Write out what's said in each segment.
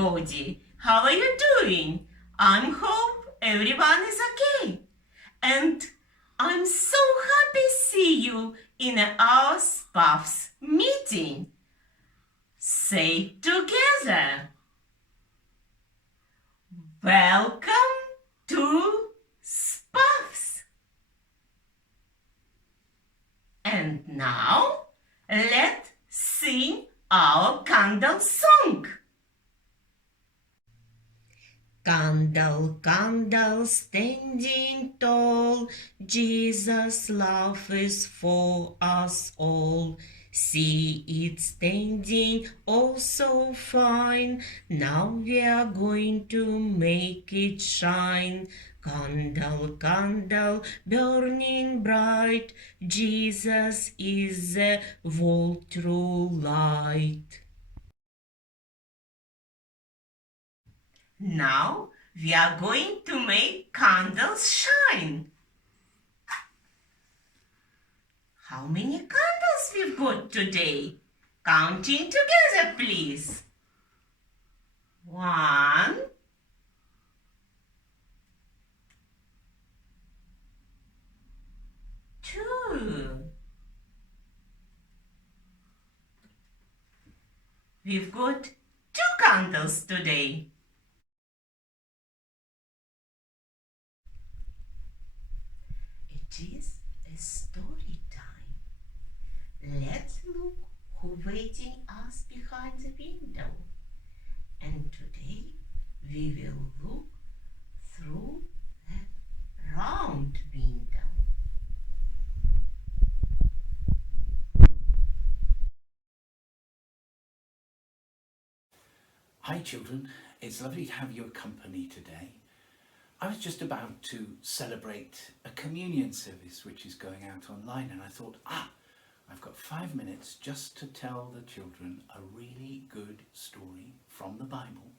everybody. How are you doing? I hope everyone is okay. And I'm so happy to see you in our Spufs meeting. Say together. Welcome to Spufs. And now let's sing our candle song. Candle, candle, standing tall, Jesus' love is for us all. See it standing oh so fine, now we are going to make it shine. Candle, candle, burning bright, Jesus is the whole true light. Now we are going to make candles shine. How many candles we've got today? Counting together, please. 1, 2. We've got 2 candles today. It is a story time. Let's look who's waiting us behind the window. And today we will look through the round window. Hi children, it's lovely to have your company today. I was just about to celebrate a communion service which is going out online, and I thought, I've got 5 minutes just to tell the children a really good story from the Bible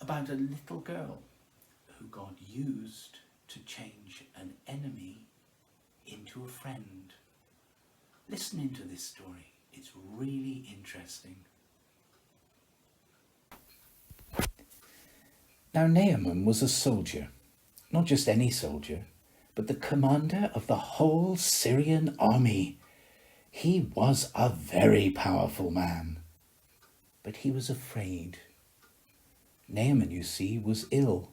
about a little girl who God used to change an enemy into a friend. Listen into this story, it's really interesting. Now Naaman was a soldier, not just any soldier, but the commander of the whole Syrian army. He was a very powerful man, but he was afraid. Naaman, you see, was ill,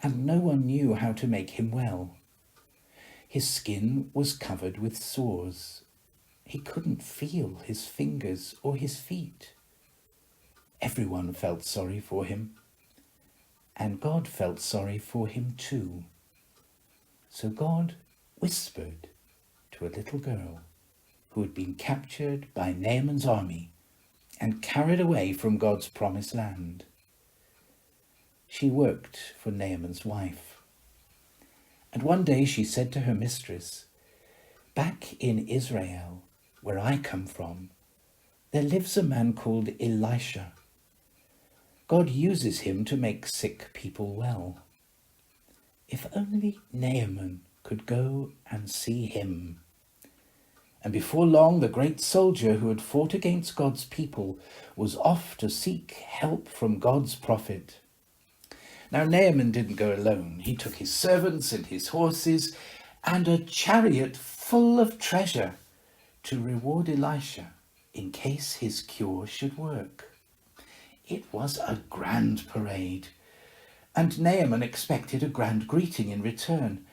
and no one knew how to make him well. His skin was covered with sores. He couldn't feel his fingers or his feet. Everyone felt sorry for him. And God felt sorry for him too. So God whispered to a little girl who had been captured by Naaman's army and carried away from God's promised land. She worked for Naaman's wife. And one day she said to her mistress, "Back in Israel, where I come from, there lives a man called Elisha. God uses him to make sick people well. If only Naaman could go and see him." And before long, the great soldier who had fought against God's people was off to seek help from God's prophet. Now Naaman didn't go alone. He took his servants and his horses and a chariot full of treasure to reward Elisha in case his cure should work. It was a grand parade, and Naaman expected a grand greeting in return.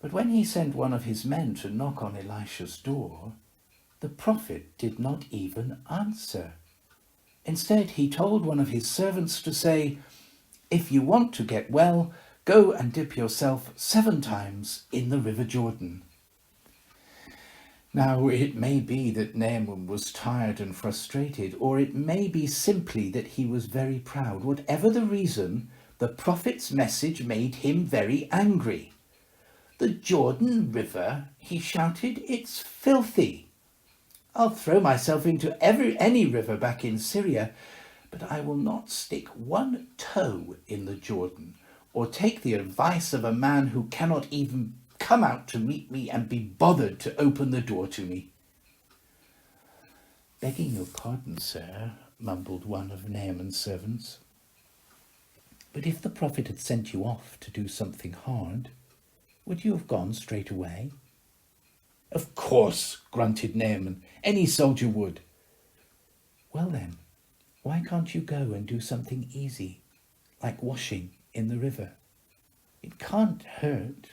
But when he sent one of his men to knock on Elisha's door, the prophet did not even answer. Instead, he told one of his servants to say, "If you want to get well, go and dip yourself 7 times in the river Jordan." Now, it may be that Naaman was tired and frustrated, or it may be simply that he was very proud. Whatever the reason, the prophet's message made him very angry. "The Jordan River," he shouted, "it's filthy. I'll throw myself into any river back in Syria, but I will not stick one toe in the Jordan or take the advice of a man who cannot even come out to meet me and be bothered to open the door to me." "Begging your pardon, sir, mumbled one of Naaman's servants. But if the prophet had sent you off to do something hard, would you have gone straight away? Of course, grunted Naaman. Any soldier would. Well then, why can't you go and do something easy, like washing in the river? It can't hurt,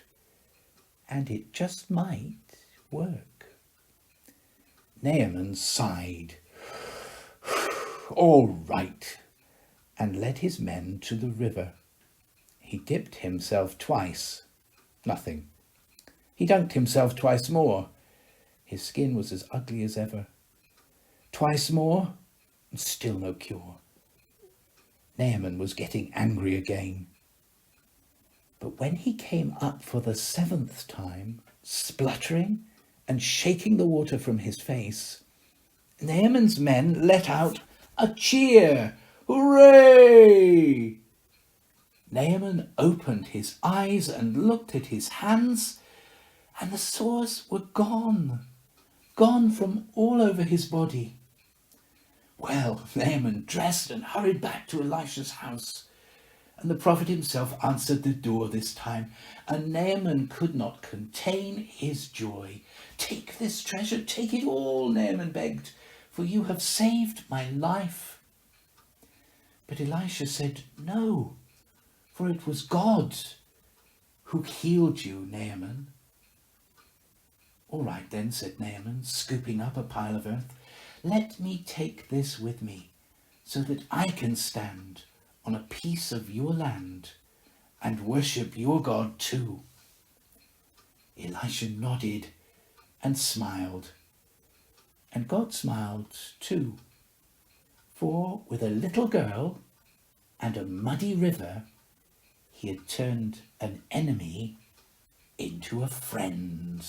and it just might work. Naaman sighed. All right, and led his men to the river. He dipped himself twice. Nothing. He dunked himself twice more. His skin was as ugly as ever. Twice more, and still no cure. Naaman was getting angry again. But when he came up for the 7th time, spluttering and shaking the water from his face, Naaman's men let out a cheer. Hooray! Naaman opened his eyes and looked at his hands, and the sores were gone from all over his body. Well, Naaman dressed and hurried back to Elisha's house, and the prophet himself answered the door this time, and Naaman could not contain his joy. Take this treasure, take it all, Naaman begged, for you have saved my life. But Elisha said, no, for it was God who healed you, Naaman. All right then, said Naaman, scooping up a pile of earth. Let me take this with me, so that I can stand on a piece of your land and worship your God too. Elisha nodded and smiled, and God smiled too, for with a little girl and a muddy river, he had turned an enemy into a friend.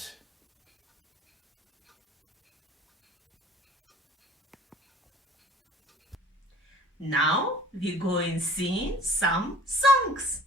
Now we go and sing some songs.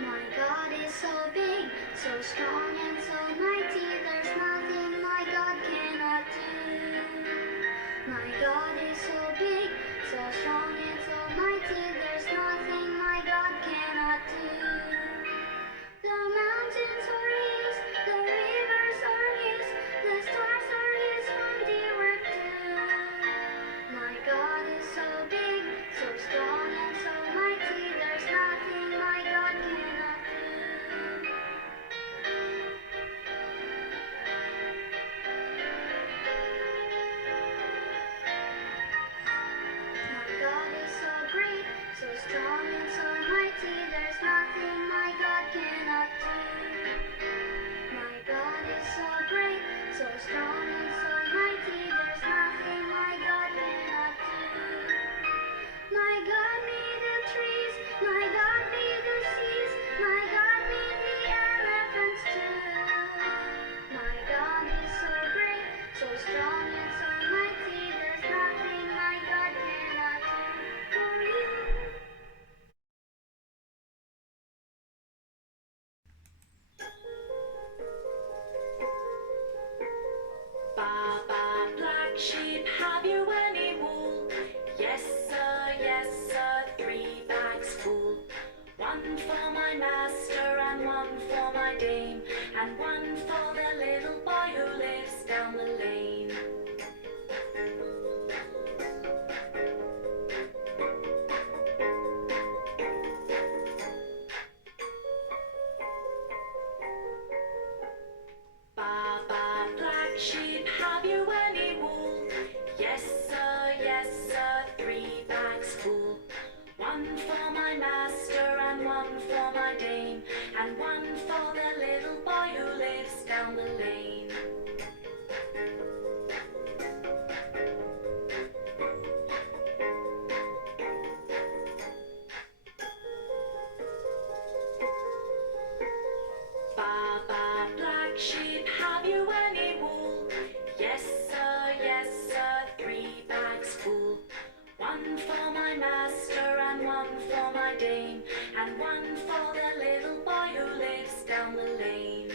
My God is so big, so strong and so mighty, there's nothing my God cannot do. My God is so big, so strong and so mighty, there's nothing my God cannot do. The mountains are His, the rivers are His, the stars are His handiwork too. My God is so big, so strong and so mighty, there's nothing my God cannot do. sheep, have you any wool? Yes, sir, 3 bags full. One for my master and one for my dame, and one for the little boy who lives down the lane. Baba, black sheep, have you any wool? Yes, sir, 3 bags full. One for my master and one for my dame, and one for the little boy who lives down the lane.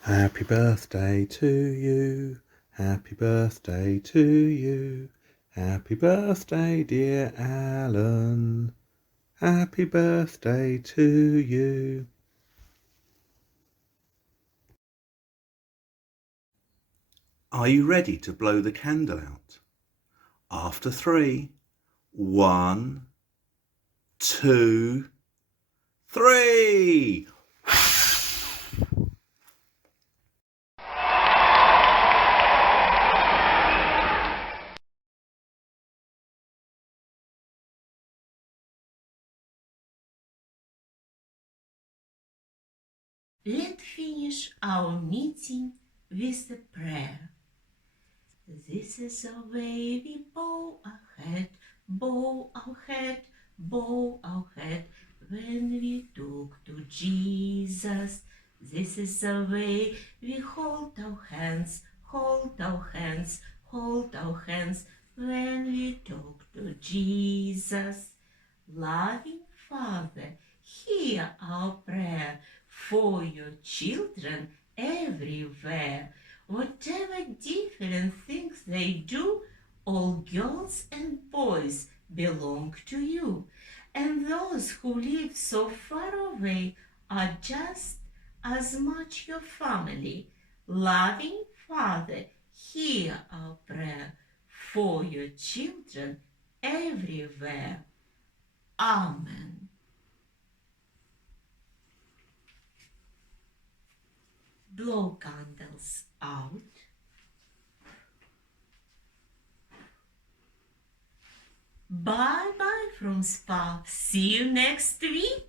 Happy birthday to you. Happy birthday to you. Happy birthday, dear Alan. Happy birthday to you. Are you ready to blow the candle out? After 3, 1, 2, 3. Let's finish our meeting with a prayer. This is the way we bow our head, bow our head, bow our head when we talk to Jesus. This is the way we hold our hands, hold our hands, hold our hands when we talk to Jesus. Loving Father, hear our prayer for your children everywhere. Whatever different things they do, all girls and boys belong to you. And those who live so far away are just as much your family. Loving Father, hear our prayer for your children everywhere. Amen. Blow candles out. Bye bye from Spa. See you next week.